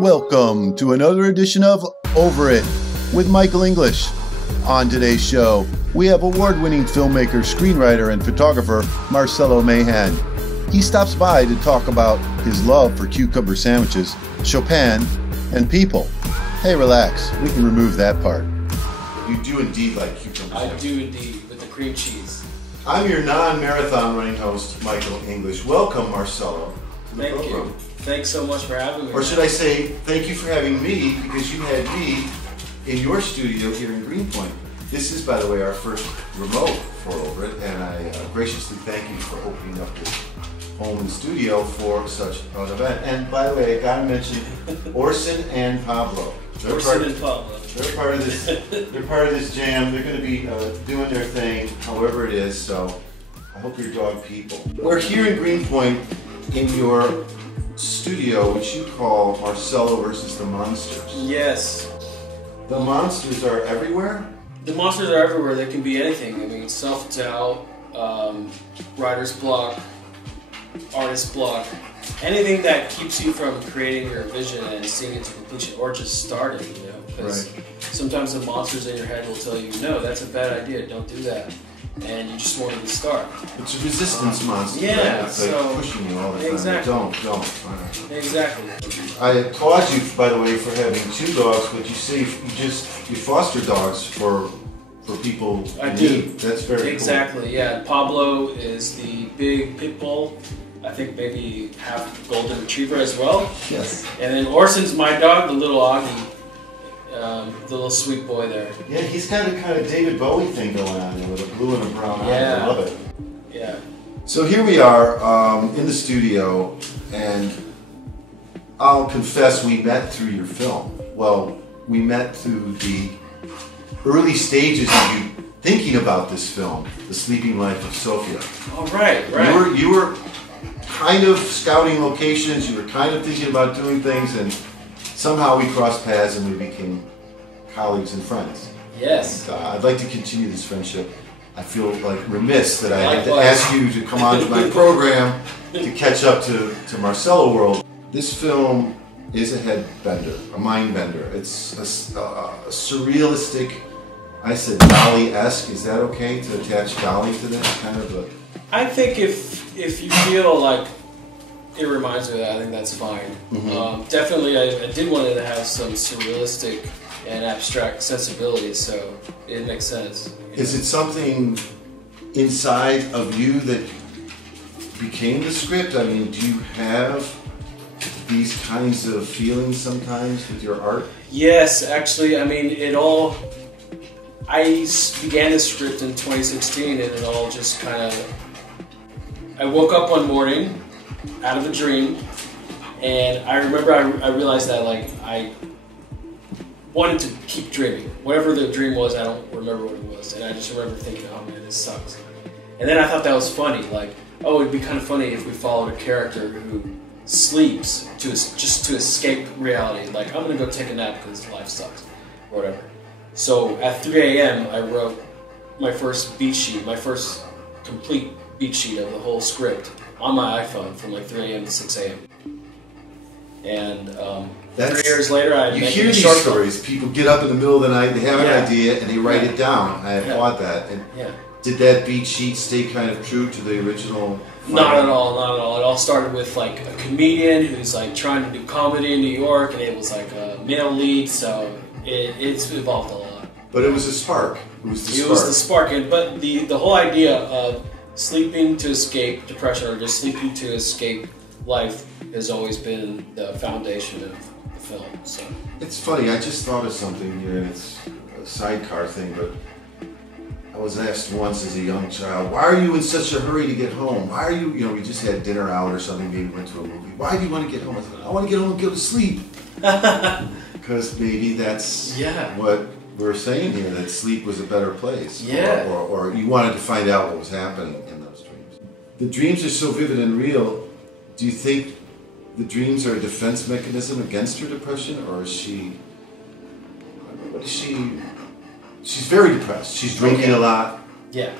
Welcome to another edition of Over It with Michael English. On today's show, we have award-winning filmmaker, screenwriter, and photographer Marcelo Mayen. He stops by to talk about his love for cucumber sandwiches, Chopin, and people. Hey, relax. We can remove that part. You do indeed like cucumber sandwiches. I do indeed, with the cream cheese. I'm your non-marathon running host, Michael English. Welcome, Marcelo, to the Thank program. you. Thanks so much for having me. Or should I say, thank you for having me, because you had me in your studio here in Greenpoint. This is, by the way, our first remote for Over It, and I graciously thank you for opening up this home and studio for such an event. And by the way, I gotta mention Orson and Pablo. They're part of this. They're part of this jam. They're going to be doing their thing, however it is. So I hope you're dog people. We're here in Greenpoint in your studio, which you call Marcelo versus the Monsters. Yes. The monsters are everywhere? The monsters are everywhere. They can be anything. I mean, self-doubt, writer's block, artist block, anything that keeps you from creating your vision and seeing it to completion, or just starting, you know? Because sometimes the monsters in your head will tell you, no, that's a bad idea, don't do that. And you just wanted to start. It's a resistance monster, yeah, right? It's like pushing you all the time. Exactly. Don't. Exactly. I applaud you, by the way, for having 2 dogs, but you say you foster dogs for people in need. That's very cool. Exactly, yeah. Pablo is the big pit bull. I think maybe half golden retriever as well. Yes. And then Orson's my dog, the little Augie. The little sweet boy there. Yeah, he's got a kind of David Bowie thing going on there with a blue and a brown eye. I love it. Yeah. So here we are in the studio, and I'll confess we met through your film. Well, we met through the early stages of you thinking about this film, The Sleeping Life of Sofia. Oh, right. You were kind of scouting locations, you were kind of thinking about doing things, and somehow we crossed paths and we became colleagues and friends. Yes. And, I'd like to continue this friendship. I feel like remiss that I had to ask you to come onto my program to catch up to Marcelo World. This film is a head bender, a mind bender. It's a surrealistic, I said Dali-esque. Is that okay to attach Dali to this kind of a... I think if you feel like it reminds me of that, I think that's fine. Mm-hmm. Definitely, I did want it to have some surrealistic and abstract sensibilities, so it makes sense. Is it something inside of you that became the script? I mean, do you have these kinds of feelings sometimes with your art? Yes, actually, I mean, I began this script in 2016, and it all just kind of... I woke up one morning out of a dream, and I remember I realized that I wanted to keep dreaming. Whatever the dream was, I don't remember what it was, and I just remember thinking, oh man, this sucks. And then I thought that was funny, oh, it'd be kind of funny if we followed a character who sleeps just to escape reality. I'm gonna go take a nap because life sucks, or whatever. So at 3 a.m. I wrote my first beat sheet, my first complete beat sheet of the whole script on my iPhone from 3 a.m. to 6 a.m. And 3 years later, I you hear these stories. People get up in the middle of the night, they have an idea, and they write it down. I applaud that. And did that beat sheet stay kind of true to the original? Not at all. It all started with a comedian who's trying to do comedy in New York, and it was a male lead, so it's evolved a lot. But it was a spark. It was the spark. But the whole idea of sleeping to escape depression, or just sleeping to escape life, has always been the foundation of the film. So it's funny. I just thought of something here, and it's a sidecar thing, but I was asked once as a young child, why are you in such a hurry to get home? Why are you, we just had dinner out or something, maybe went to a movie. Why do you want to get home? I thought, I want to get home and go to sleep. Because maybe that's what we're saying here, that sleep was a better place. Yeah. Or you wanted to find out what was happening in those dreams. The dreams are so vivid and real. Do you think the dreams are a defense mechanism against her depression, or is she... What is she... She's very depressed. She's drinking a lot. Yeah.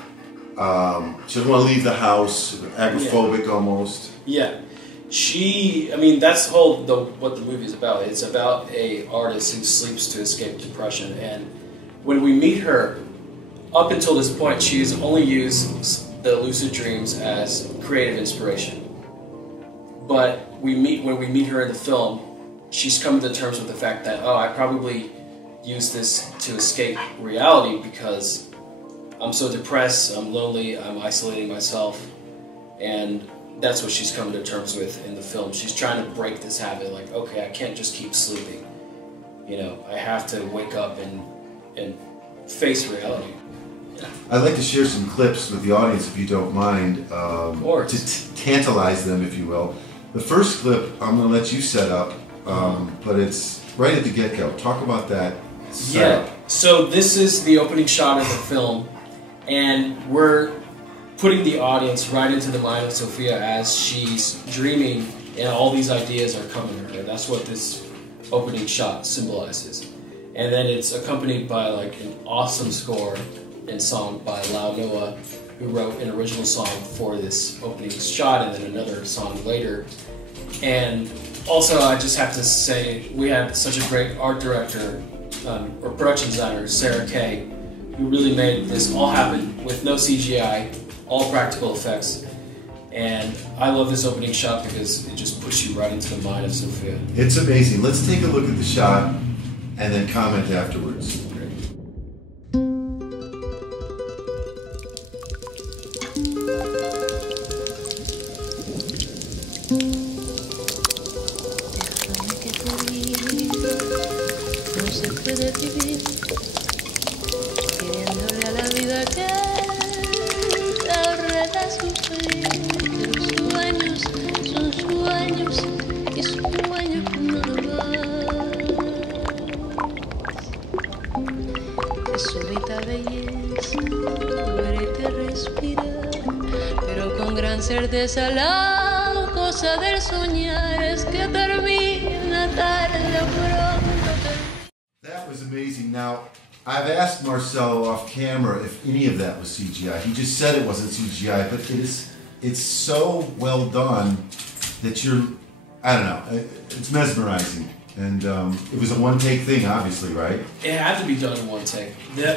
She doesn't want to leave the house, agoraphobic almost. Yeah. I mean, that's what the movie is about. It's about a artist who sleeps to escape depression. And when we meet her, up until this point, she has only used the lucid dreams as creative inspiration. But when we meet her in the film, she's coming to terms with the fact that, oh, I probably used this to escape reality because I'm so depressed, I'm lonely, I'm isolating myself, and that's what she's coming to terms with in the film. She's trying to break this habit, like, okay, I can't just keep sleeping. You know, I have to wake up and face reality. I'd like to share some clips with the audience, if you don't mind, to tantalize them, if you will. The first clip, I'm going to let you set up, but it's right at the get-go. Talk about that setup. Yeah, so this is the opening shot of the film, and we're putting the audience right into the mind of Sofia as she's dreaming, and all these ideas are coming to her. That's what this opening shot symbolizes. And then it's accompanied by like an awesome score and song by Lau Noah, who wrote an original song for this opening shot, and then another song later. And also, I just have to say, we had such a great art director, or production designer, Sarah Kay, who really made this all happen with no CGI, all practical effects. And I love this opening shot because it just puts you right into the mind of Sofia. It's amazing. Let's take a look at the shot and then comment afterwards. Certeza la cosa del soñar es que termina tarde o pronto. That was amazing. Now, I've asked Marcelo off camera if any of that was CGI. He just said it wasn't CGI, but it's so well done that I don't know, it's mesmerizing. And it was a one-take thing, obviously, right? It had to be done in one take.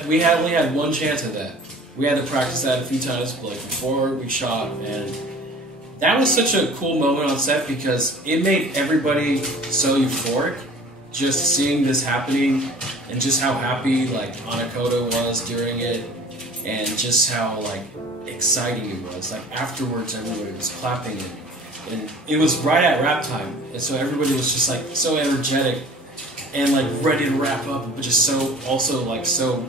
We only had one chance at that. We had to practice that a few times, like before we shot, and that was such a cool moment on set because it made everybody so euphoric, just seeing this happening, and just how happy like Anakoda was during it, and just how like exciting it was. Like afterwards, everybody was clapping it, and it was right at wrap time, and so everybody was just like so energetic and like ready to wrap up, but just so also like so,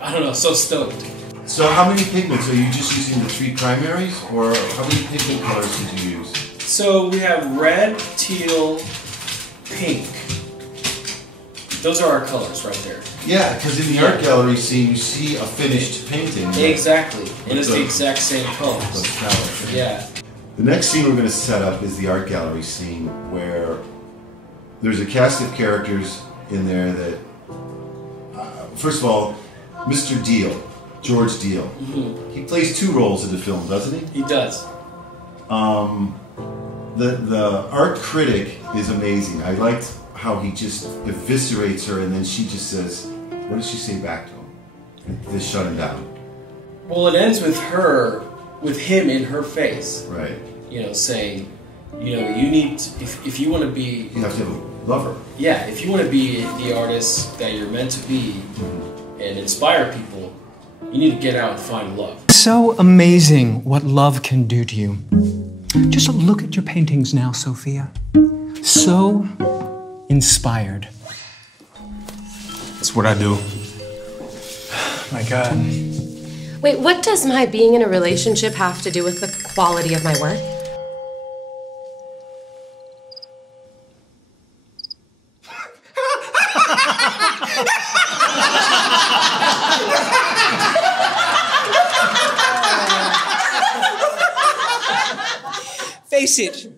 I don't know, so stoked. So how many pigments? Are you just using the 3 primaries, or how many pigment colors did you use? So we have red, teal, pink. Those are our colors right there. Yeah, because in the art gallery scene, you see a finished painting. Exactly, and it's the exact same colors. Yeah. The next scene we're going to set up is the art gallery scene, where there's a cast of characters in there that, first of all, Mr. Deal. George Deal. Mm-hmm. He plays 2 roles in the film, doesn't he? He does. The art critic is amazing. I liked how he just eviscerates her, and then she just says, what does she say back to him? Just shut him down. Well, it ends with him in her face. Right. You know, saying, you know, you need to, if you want to be... You have to have a lover. Yeah, if you want to be the artist that you're meant to be, mm-hmm. and inspire people, you need to get out and find love. So amazing what love can do to you. Just look at your paintings now, Sofia. So inspired. That's what I do. My God. Wait, what does my being in a relationship have to do with the quality of my work? Face it,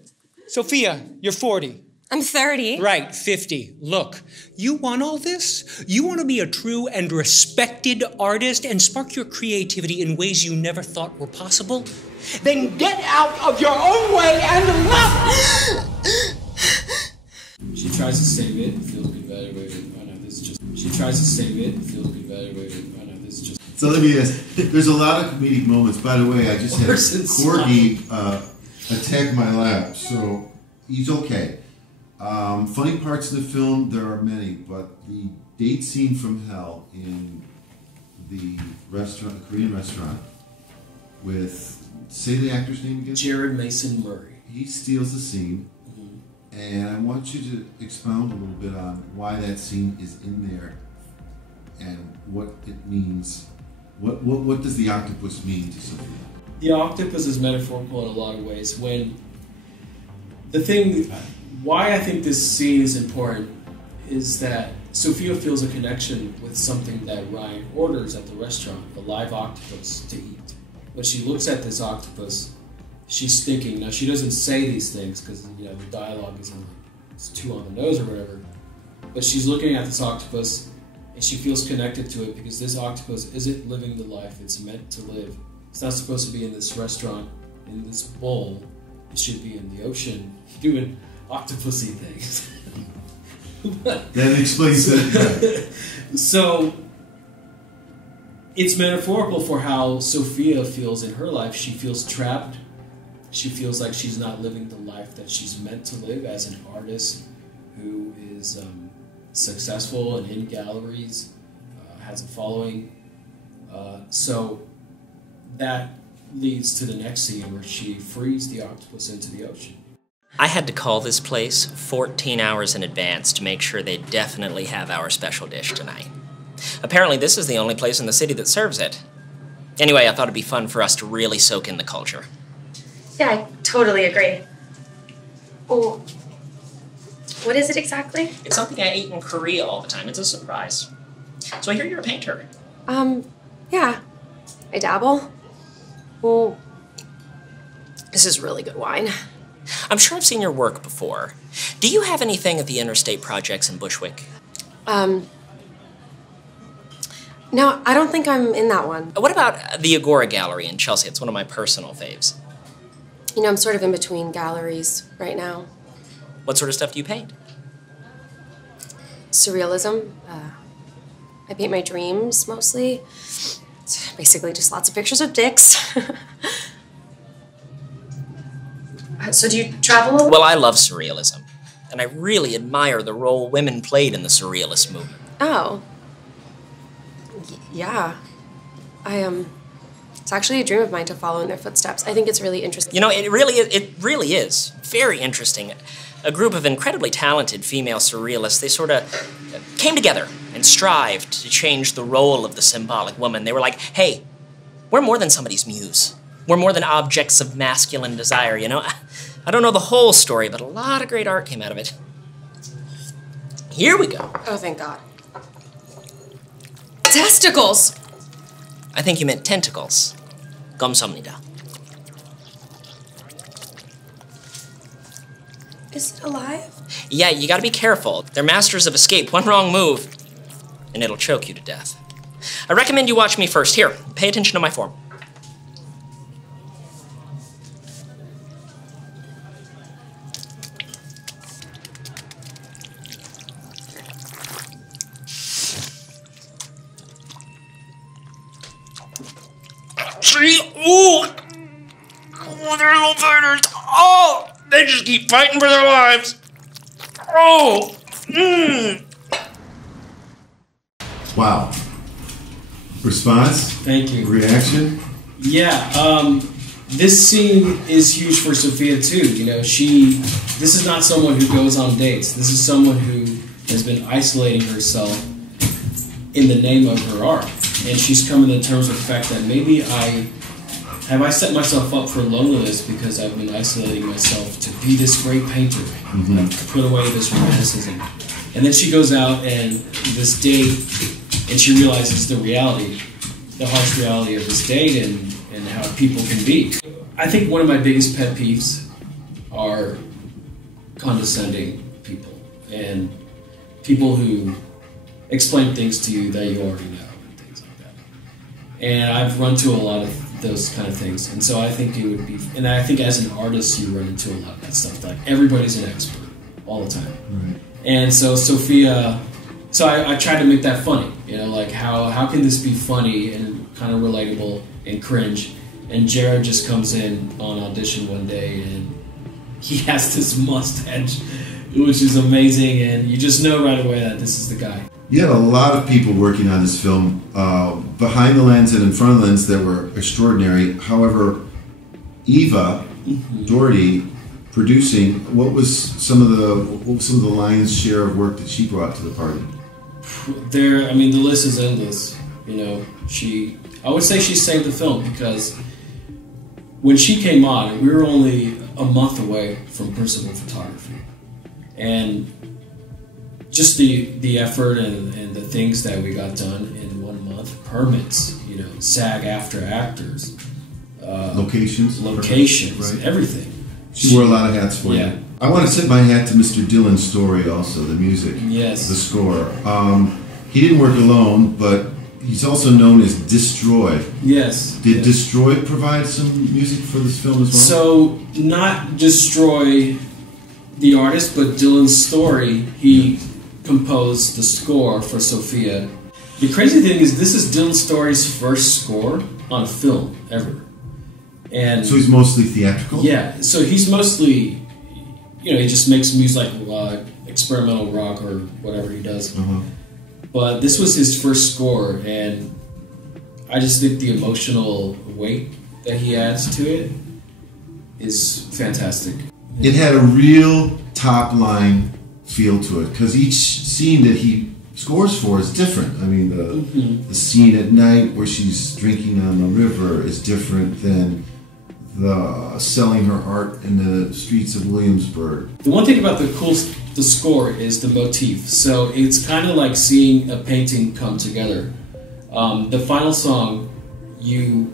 Sofia, you're 40. I'm 30. Right, 50. Look, you want all this? You want to be a true and respected artist and spark your creativity in ways you never thought were possible? Then get out of your own way and love! She tries to save it, feels good about it. Oh no, this is just. She tries to save it, feels good about it. Oh no, this is just. So let me ask, there's a lot of comedic moments. By the way, I just had Corgi attack my lap, so he's okay. Funny parts of the film, there are many, but the date scene from hell in the restaurant, the Korean restaurant, with, say the actor's name again? Jared Mason Murray. He steals the scene, and I want you to expound a little bit on why that scene is in there and what it means. What does the octopus mean to Sofia? The octopus is metaphorical in a lot of ways. When the thing, why I think this scene is important is that Sofia feels a connection with something that Ryan orders at the restaurant, a live octopus to eat. When she looks at this octopus, she's thinking, now she doesn't say these things because the dialogue isn't, it's too on the nose or whatever, but she's looking at this octopus and she feels connected to it because this octopus isn't living the life it's meant to live. It's not supposed to be in this restaurant, in this bowl. It should be in the ocean doing octopusy things. That explains that. So it's metaphorical for how Sofia feels in her life. She feels trapped. She feels like she's not living the life that she's meant to live as an artist who is successful and in galleries, has a following. So that leads to the next scene where she frees the octopus into the ocean. I had to call this place 14 hours in advance to make sure they definitely have our special dish tonight. Apparently this is the only place in the city that serves it. Anyway, I thought it'd be fun for us to really soak in the culture. Yeah, I totally agree. Oh, what is it exactly? It's something I eat in Korea all the time. It's a surprise. So I hear you're a painter. Yeah, I dabble. Well, this is really good wine. I'm sure I've seen your work before. Do you have anything at the Interstate Projects in Bushwick? No, I don't think I'm in that one. What about the Agora Gallery in Chelsea? It's one of my personal faves. You know, I'm sort of in between galleries right now. What sort of stuff do you paint? Surrealism. I paint my dreams, mostly. It's basically just lots of pictures of dicks. So do you travel a lot? Well, I love surrealism, and I really admire the role women played in the surrealist movement. Oh. Yeah. It's actually a dream of mine to follow in their footsteps. I think it's really interesting. You know, it really is very interesting. A group of incredibly talented female surrealists, they sort of came together and strived to change the role of the symbolic woman. They were like, hey, we're more than somebody's muse. We're more than objects of masculine desire, you know? I don't know the whole story, but a lot of great art came out of it. Here we go. Oh, thank God. Testicles! I think you meant tentacles. 감사합니다. Is it alive? Yeah, you gotta be careful. They're masters of escape. One wrong move, and it'll choke you to death. I recommend you watch me first. Here, pay attention to my form. See? Ooh! Oh, they're little fighters. Oh! They just keep fighting for their lives. Oh! Wow. Response? Thank you. Reaction? Yeah, this scene is huge for Sofia too. You know, this is not someone who goes on dates. This is someone who has been isolating herself in the name of her art. And she's coming to terms with the fact that maybe I set myself up for loneliness because I've been isolating myself to be this great painter, to put away this romanticism. And then she goes out and this date, and she realizes the reality, the harsh reality of this date and how people can be. I think one of my biggest pet peeves are condescending people, and people who explain things to you that you already know and things like that. And I've run to a lot of those kind of things, and so I think it would be, and I think as an artist you run into a lot of that stuff. Like everybody's an expert all the time, Right. and so Sofia. So I tried to make that funny, you know, like how can this be funny and kind of relatable and cringe? And Jared just comes in on audition one day and he has this mustache, which is amazing, and you just know right away that this is the guy. You had a lot of people working on this film, behind the lens and in front of the lens, that were extraordinary. However, Eva Doherty producing, what was some of the lion's share of work that she brought to the party? There, I mean, the list is endless. You know, I would say she saved the film, because when she came on, we were only a month away from principal photography, and just the effort and the things that we got done in 1 month, permits, you know, SAG after actors, Locations, right. Everything. She wore a lot of hats for you. I want to tip my hat to Mr. Dylan's story also, the music, the score. He didn't work alone, but he's also known as Destroy. Yes. Did Destroy provide some music for this film as well? So, not Destroy the artist, but Dylan's story, he composed the score for Sofia. The crazy thing is, this is Dylan Story's first score on a film ever. And so he's mostly theatrical? Yeah, so he's mostly, you know, he just makes music like experimental rock or whatever he does. But this was his first score, and I just think the emotional weight that he adds to it is fantastic. It had a real top-line feel to it, because each scene that he scores for is different. I mean, the scene at night where she's drinking on the river is different than the selling her art in the streets of Williamsburg. The one thing about the score is the motif. So it's kind of like seeing a painting come together. The final song, you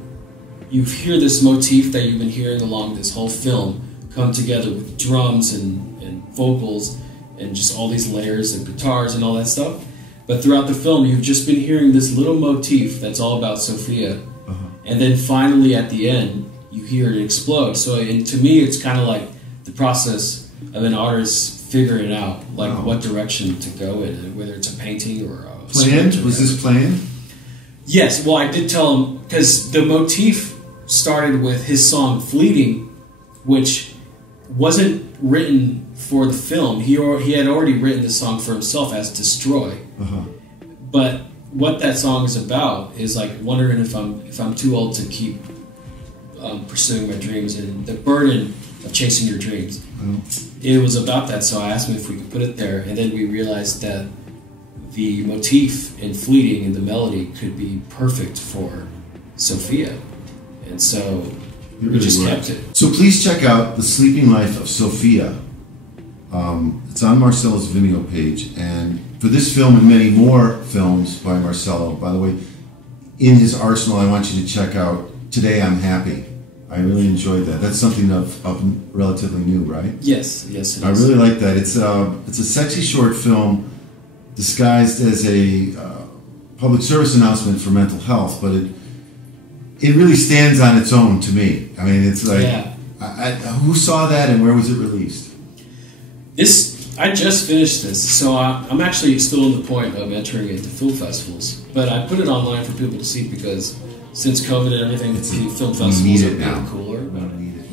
hear this motif that you've been hearing along this whole film come together with drums and vocals and just all these layers of guitars and all that stuff. But throughout the film, you've just been hearing this little motif that's all about Sofia. And then finally at the end, you hear it explode. So to me, it's kind of like the process of an artist figuring out like what direction to go in, whether it's a painting or a planned. Was this planned? Yes. Well, I did tell him, because the motif started with his song "Fleeting," which wasn't written for the film. He had already written the song for himself as "Destroy." But what that song is about is like wondering if I'm too old to keep pursuing my dreams, and the burden of chasing your dreams. It was about that, so I asked him if we could put it there, and then we realized that the motif in Fleeting and the melody could be perfect for Sofia, and so we just kept it. So please check out The Sleeping Life of Sofia. It's on Marcelo's Vimeo page, and for this film and many more films by Marcelo, by the way, in his arsenal, I want you to check out Today I'm Happy. I really enjoyed that. That's something of relatively new, right? Yes, it is. I really like that. It's a sexy short film disguised as a public service announcement for mental health, but it really stands on its own to me. I mean, it's like, who saw that and where was it released? I just finished this, so I'm actually still in the point of entering it into film festivals, but I put it online for people to see because since COVID and everything, film festivals are getting cooler.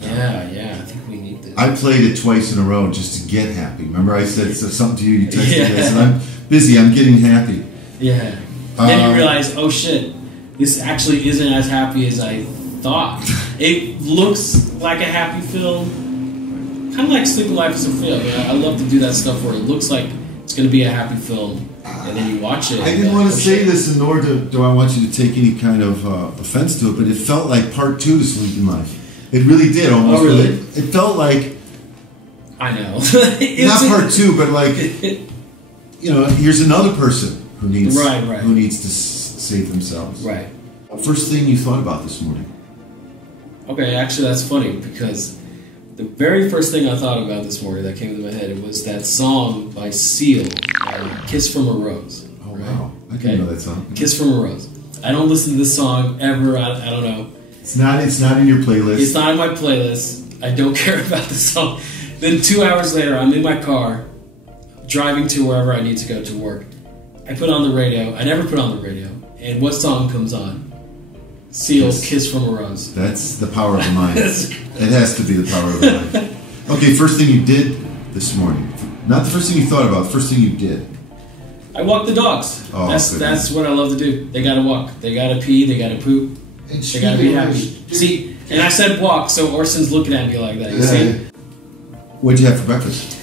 Yeah, I think we need this. I played it twice in a row just to get happy. Remember I said something to you, you texted me, I said, I'm busy, I'm getting happy. Yeah. Then you realize, oh shit, this actually isn't as happy as I thought. It looks like a happy film, kind of like Sleeping Life of Sofia. I love to do that stuff where it looks like it's going to be a happy film, and then you watch it. I didn't want to say this, and nor do I want you to take any kind of offense to it, but it felt like part 2 to Sleeping Life. It really did, almost. Oh, really? It felt like... I know. Not part 2, but like, you know, here's another person who needs to save themselves. Right. First thing you thought about this morning? Okay, actually that's funny because The very first thing I thought about this morning that came to my head, it was that song by Seal, Kiss from a Rose. Oh, right? wow. I Okay. didn't know that song. Kiss from a Rose. I don't listen to this song ever. I don't know. It's not in your playlist. It's not in my playlist. I don't care about the song. Then 2 hours later, I'm in my car, driving to wherever I need to go to work. I put on the radio. I never put on the radio. And what song comes on? Seal's Kiss from a Rose. That's the power of the mind. It has to be the power of the mind. Okay, first thing you did this morning. Not the first thing you thought about, the first thing you did. I walk the dogs. Oh, that's what I love to do. They gotta walk. They gotta pee. They gotta poop. They gotta be happy. See, and I said walk, so Orson's looking at me like that. You see? What'd you have for breakfast?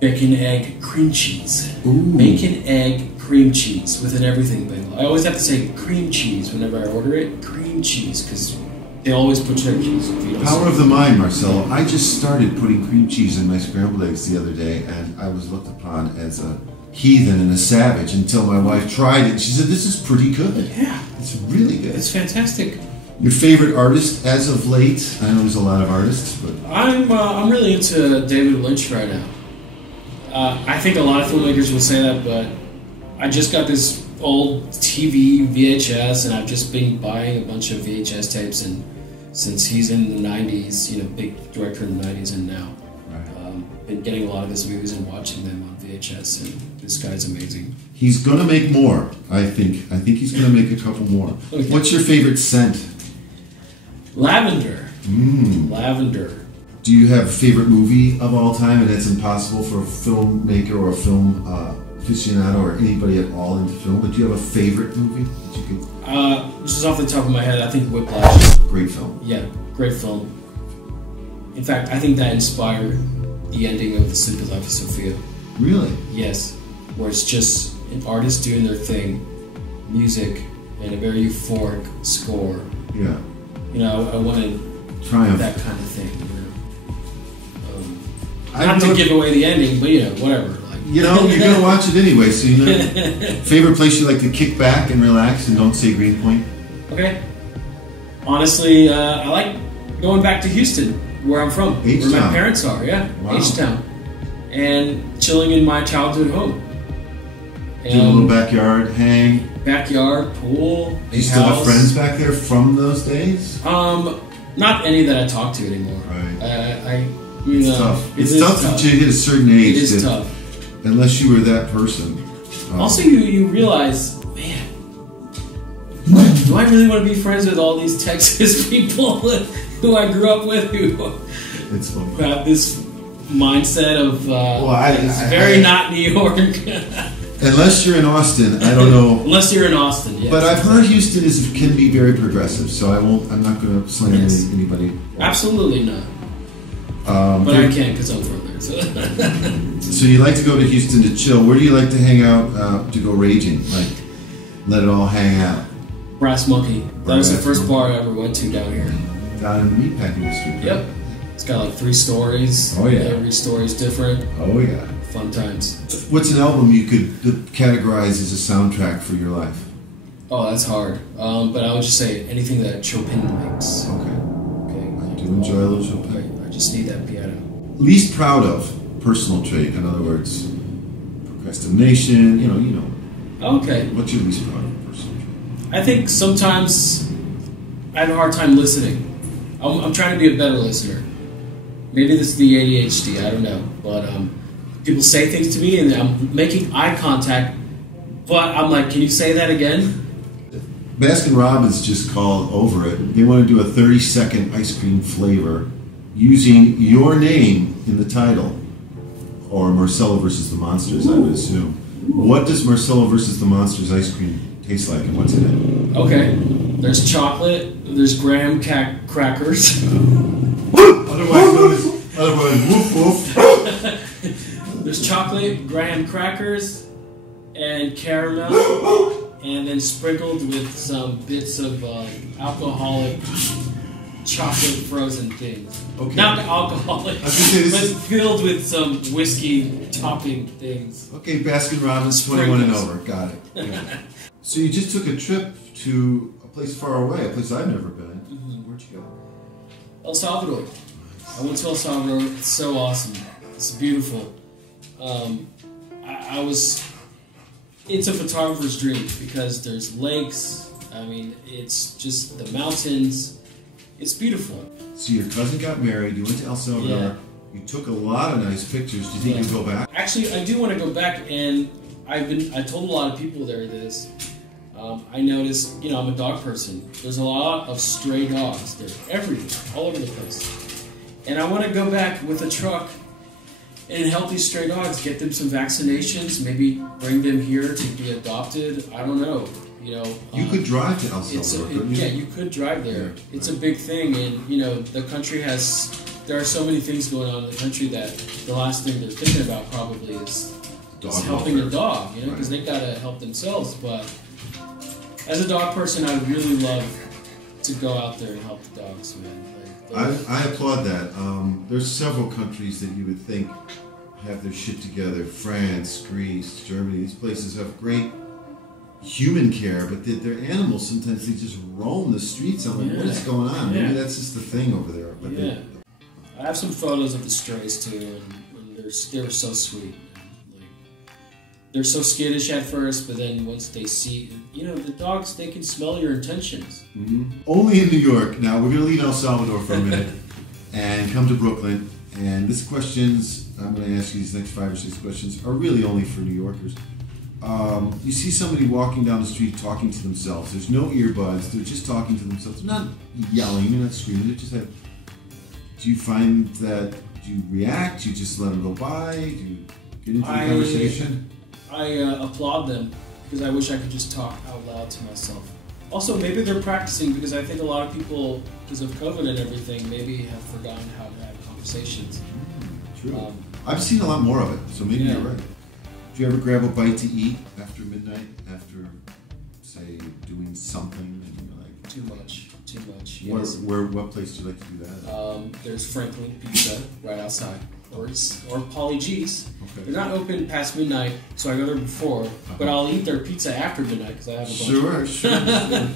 Bacon, egg, cream cheese. Ooh. Bacon, egg, cream cheese with an everything bagel. I always have to say cream cheese whenever I order it. Cream cheese, because they always put cheddar cheese. If you don't Power say of the mind, Marcelo. I just started putting cream cheese in my scrambled eggs the other day, and I was looked upon as a heathen and a savage until my wife tried it. She said, "This is pretty good. Yeah, It's really good." it's fantastic. Your favorite artist as of late? I know there's a lot of artists, but I'm really into David Lynch right now. I think a lot of filmmakers will say that, but I just got this old TV VHS, and I've just been buying a bunch of VHS tapes. And since he's in the '90s, big director in the '90s, and now been getting a lot of his movies and watching them on VHS. And this guy's amazing. he's gonna make more. I think he's gonna make a couple more. Okay. What's your favorite scent? Lavender. Lavender. Do you have a favorite movie of all time? And it's impossible for a filmmaker or a film aficionado or anybody at all into film. But do you have a favorite movie that you could? Just off the top of my head, I think Whiplash. Great film. Yeah, great film. In fact, I think that inspired the ending of The Sleeping Life of Sofia. Really? Yes, where it's just an artist doing their thing, music, and a very euphoric score. Yeah. I wanted Triumph. that kind of thing. I Not to know- give away the ending, but whatever. Like, You're gonna watch it anyway, so Favorite place you like to kick back and relax and don't say Greenpoint? Okay. Honestly, I like going back to Houston, where I'm from, where H-Town. my parents are. Yeah, Wow. H-Town, and chilling in my childhood home. Do a little backyard hang. Backyard, pool, Do big you still have house. friends back there from those days? Not any that I talk to anymore. Right. It's Tough. It It's is tough to hit a certain age. It is that- tough. Unless you were that person. Also, you realize, man, do I really want to be friends with all these Texas people who I grew up with who It's fun. have this mindset of it's very not New York. Unless you're in Austin, I don't know. Unless you're in Austin, yes. But I've heard Houston can be very progressive, so I'm not going to slam Yes. anybody. Absolutely not. But I can because I'm from there. So. So you like to go to Houston to chill. Where do you like to hang out to go raging? Like, let it all hang out? Brass Monkey. That was the Brass first Monkey. bar I ever went to down here. Down in the meatpacking district. Yep. It's got like 3 stories. Oh, yeah. Every story's different. Oh, yeah. Fun times. What's an album you could categorize as a soundtrack for your life? Oh, that's hard. But I would just say anything that Chopin makes. Okay. Okay. I do enjoy a little Chopin. I just need that piano. Least proud of personal trait, in other words, procrastination, you know. Okay. What's your least proud of personal trait? I think sometimes I have a hard time listening. I'm trying to be a better listener. Maybe this is the ADHD, I don't know. But people say things to me and I'm making eye contact, but I'm like, can you say that again? Baskin Robbins just called over it. They want to do a 30-second ice cream flavor using your name in the title, or Marcelo versus the Monsters, I would assume. What does Marcelo versus the Monsters ice cream taste like, and what's in it? Okay. There's chocolate. There's graham crackers. Otherwise woof woof. There's chocolate, graham crackers, and caramel, and then sprinkled with some bits of alcoholic chocolate frozen things. Okay. Not alcoholic, I was gonna say this but filled with some whiskey topping things. Okay, Baskin Robbins, 21 and Sprinkles. over. Got it. So you just took a trip to a place far away, a place I've never been. Where'd you go? El Salvador. I went to El Salvador. It's so awesome. It's beautiful. It's a photographer's dream because there's lakes. I mean, it's just the mountains. It's beautiful. So your cousin got married, you went to El Salvador, Yeah. you took a lot of nice pictures. Do you think you'll go back? Actually, I do want to go back, and I told a lot of people there this. I noticed, I'm a dog person. There's a lot of stray dogs. They're everywhere, all over the place. And I want to go back with a truck and help these stray dogs, get them some vaccinations, maybe bring them here to be adopted. I don't know. You could drive to El Salvador, couldn't you? Yeah, you could drive there. Yeah, it's a big thing, and the country there are so many things going on in the country that the last thing they're thinking about probably is helping a dog, because they gotta help themselves. But as a dog person, I would really love to go out there and help the dogs, man. I applaud that. There's several countries that you would think have their shit together. France, Greece, Germany. These places have great human care, but their animals sometimes they just roam the streets. I'm like, what is going on? Maybe that's just the thing over there. But I have some photos of the strays too, and they were so sweet. They're so skittish at first, but then once they see, the dogs, they can smell your intentions. Mm-hmm. Only in New York. Now we're gonna leave El Salvador for a minute and come to Brooklyn. And these questions I'm gonna ask you, these next 5 or 6 questions, are really only for New Yorkers. You see somebody walking down the street talking to themselves. There's no earbuds. They're just talking to themselves. They're not yelling. They're not screaming. They're just do you find that? Do you react? Do you just let them go by? Do you get into the conversation? I applaud them because I wish I could just talk out loud to myself. Also, maybe they're practicing because I think a lot of people, because of COVID and everything, maybe have forgotten how to have conversations. True. I've seen a lot more of it, so maybe you're right. Do you ever grab a bite to eat after midnight, after, say, doing something and you're like... Too much, yes. What place do you like to do that? There's Franklin Pizza right outside, or Polly G's. Okay. They're not open past midnight, so I go there before, but I'll eat their pizza after midnight because I have a bunch. Sure.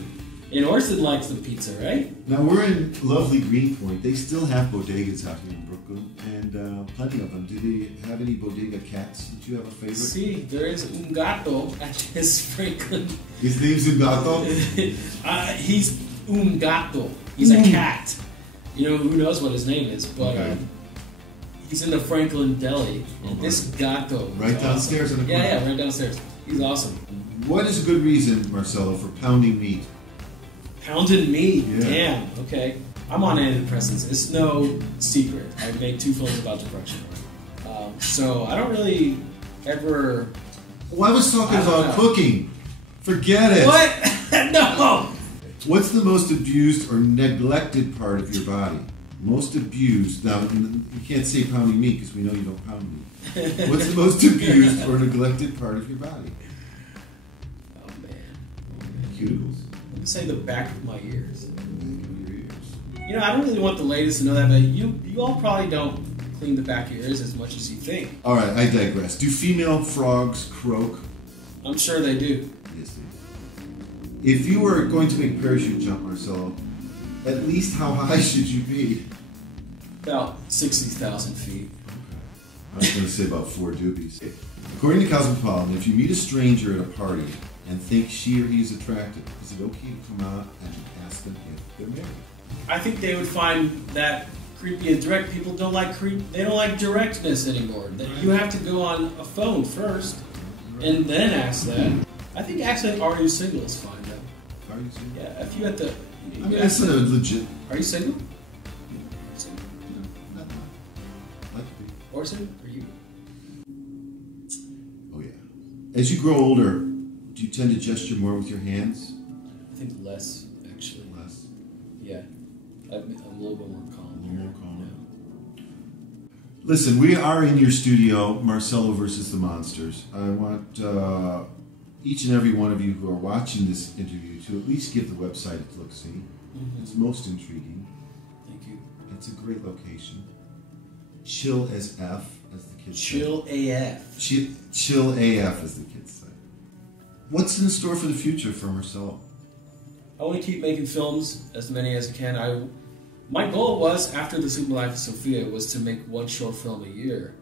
And Orson likes the pizza, right? Now we're in lovely Greenpoint. They still have bodegas out here in Brooklyn, and plenty of them. Do they have any bodega cats? Do you have a favorite? See, there is un gato at his Franklin. His name's un gato? He's un gato. He's a cat. Who knows what his name is, but he's in the Franklin Deli. And this gato. Right downstairs in the corner? Yeah, right downstairs. He's awesome. What is a good reason, Marcelo, for pounding meat? Pounded meat. Yeah. Damn. Okay. I'm on antidepressants. It's no secret. I made 2 films about depression. So I don't really ever. Well, I was talking about cooking. Forget it. What? No. What's the most abused or neglected part of your body? Most abused. Now, you can't say pounding meat because we know you don't pound meat. What's the most abused or neglected part of your body? Oh man. Cuticles. Say the back of my ears. I don't really want the ladies to know that, but you all probably don't clean the back of your ears as much as you think. All right, I digress. Do female frogs croak? I'm sure they do. Yes, they do. If you were going to make parachute jump, Marcelo, at least how high should you be? About 60,000 feet. I was going to say about 4 doobies. According to Cosmopolitan, if you meet a stranger at a party and think she or he is attractive, is it okay to come out and ask them if they're married? I think they would find that creepy and direct. People don't like they don't like directness anymore. You have to go on a phone first and then ask that. I think actually are you single is fine though. Are you single? Yeah, if you at the that's not legit. Are you single? No, not like to be. Orson, are you? Oh yeah. As you grow older, do you tend to gesture more with your hands? I think less, actually. Less? Yeah. I'm a little bit more calm. A little more calm. Yeah. Listen, we are in your studio, Marcelo versus the Monsters. I want each and every one of you who are watching this interview to at least give the website a look-see. Mm-hmm. It's most intriguing. Thank you. It's a great location. Chill as F, as the kids say. Chill AF. Chill AF, as the kids say. What's in store for the future for Marcelo? I want to keep making films, as many as I can. my goal was, after the Sleeping Life of Sofia, was to make one short film a year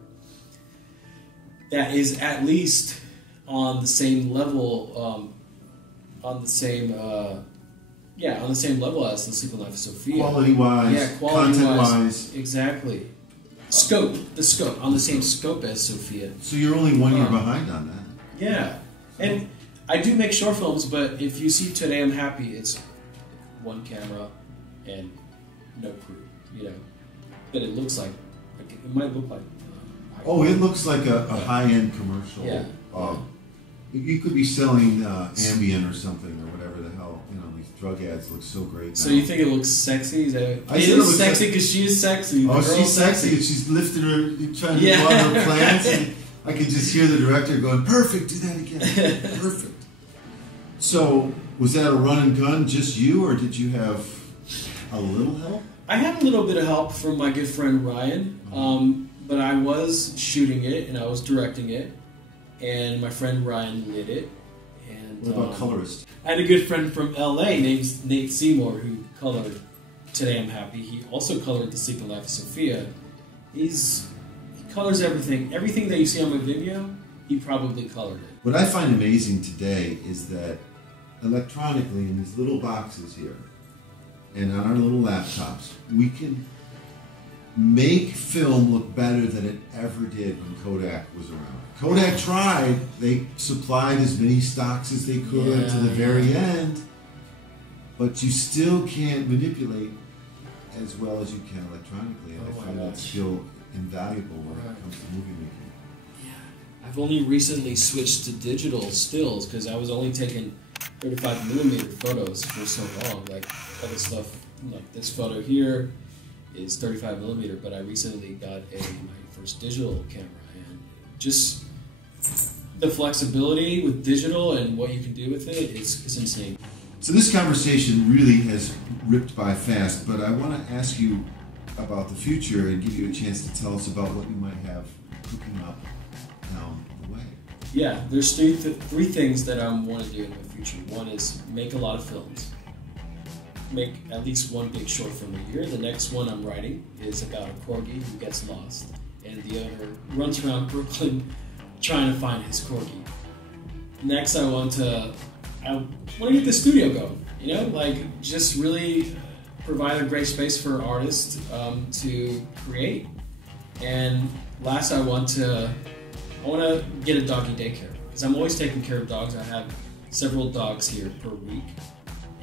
that is at least on the same level, on the same level as the Sleeping Life of Sophia. Quality-wise, content-wise. Exactly. The scope, on the same scope as Sophia. So you're only 1 year behind on that. Yeah. And I do make short films, but if you see Today I'm Happy, it's one camera and no crew, you know. But it looks like it might look like... it looks like a high-end commercial. Yeah. You could be selling Ambien or something, or whatever the hell. You know, these drug ads look so great. So now. you think it looks sexy? It I is sexy because she is sexy. Oh, she's sexy. And she's lifting her, trying to do all her plans. And I can just hear the director going, "Perfect, do that again. Perfect." So, was that a run and gun, just you, or did you have a little help? I had a little bit of help from my good friend Ryan, but I was shooting it and I was directing it, and my friend Ryan lit it. And what about colorist? I had a good friend from LA named Nate Seymour who colored Today I'm Happy. He also colored The Sleeping Life of Sophia. He colors everything. Everything that you see on my video, he probably colored it. What I find amazing today is that electronically in these little boxes here and on our little laptops, we can make film look better than it ever did when Kodak was around. Kodak tried. They supplied as many stocks as they could to the very end, but you still can't manipulate as well as you can electronically, and I find that skill invaluable when it comes to movie making. Yeah, I've only recently switched to digital stills because I was only taking 35mm photos for so long. Like other stuff, like this photo here is 35mm, but I recently got my first digital camera, and just the flexibility with digital and what you can do with it is insane. So this conversation really has ripped by fast, but I want to ask you about the future and give you a chance to tell us about what you might have cooking up down the way. Yeah, there's three things that I want to do in the future. One is make a lot of films. Make at least one big short film a year. The next one I'm writing is about a corgi who gets lost, and the other runs around Brooklyn trying to find his corgi. Next, I want to get the studio going. You know, like just really provide a great space for artists to create. And last, I want to get a doggy daycare because I'm always taking care of dogs. I have several dogs here per week,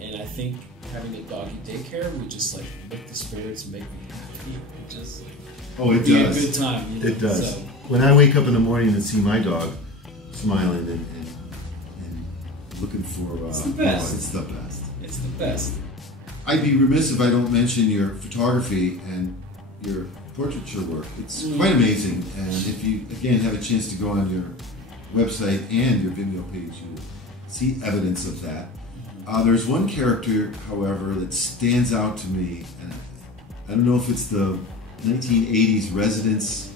and I think having a doggy daycare would just like lift the spirits and make me happy. It just be a good time. You know? It does. So, when I wake up in the morning and see my dog smiling and looking for, it's the best. It's the best. It's the best. I'd be remiss if I don't mention your photography and your portraiture work. It's quite amazing, and if you again have a chance to go on your website and your Vimeo page, you'll see evidence of that. There's one character, however, that stands out to me, and I don't know if it's the 1980s residence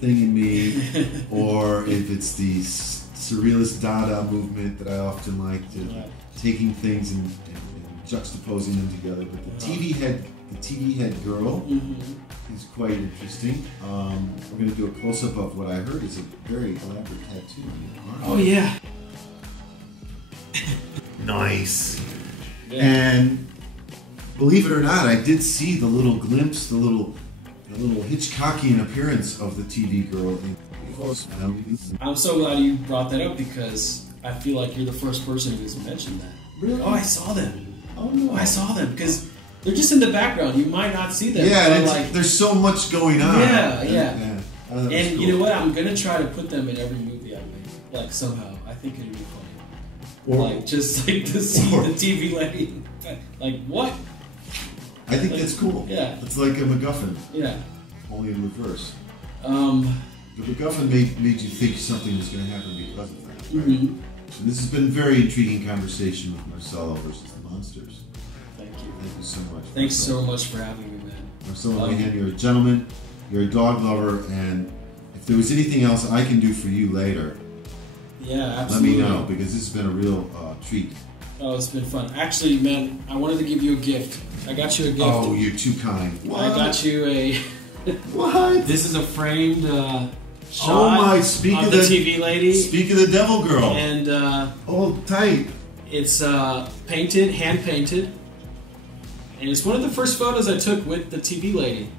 thing in me, or if it's the surrealist Dada movement that I often like, taking things and juxtaposing them together. But the TV head girl is quite interesting. We're going to do a close-up of what I heard is a very elaborate tattoo on your arm. Oh yeah. Nice. Yeah. And believe it or not, I did see the little glimpse, the little Hitchcockian appearance of the TV girl. I'm so glad you brought that up because I feel like you're the first person who's mentioned that. Really? Oh, I saw them. Oh no, I saw them because they're just in the background. You might not see them. Yeah, but like there's so much going on. Yeah. And cool. You know what? I'm gonna try to put them in every movie I make, like somehow. I think it'd be funny. Like just like to see the TV lady. Like what? I think that's cool. Yeah. It's like a MacGuffin. Yeah. Only in reverse. The MacGuffin made you think something was going to happen because of that. Right? And this has been a very intriguing conversation with Marcelo versus the Monsters. Thank you. Thank you so much. Thanks so much for having me, man. Marcelo Mayen, you're a gentleman, you're a dog lover, and if there was anything else I can do for you later, yeah, absolutely. let me know, because this has been a real treat Oh, it's been fun. Actually, man, I wanted to give you a gift. I got you a gift. Oh, you're too kind. What? I got you a... What? This is a framed shot Oh my, speak of of the TV lady. Speak of the devil girl. And oh, tight. It's painted, hand painted. And it's one of the first photos I took with the TV lady.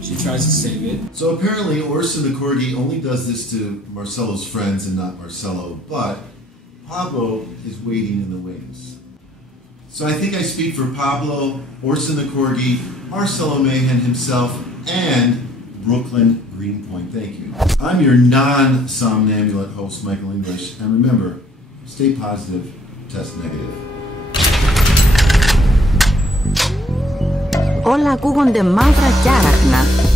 She tries to save it. So apparently Orson the Corgi only does this to Marcelo's friends and not Marcelo, but Pablo is waiting in the wings. So I think I speak for Pablo, Orson the Corgi, Marcelo Mayen himself, and Brooklyn Greenpoint. Thank you. I'm your non-somnambulant host, Michael English, and remember, stay positive, test negative. Όλα ακούγονται μαύρα και άραχνα.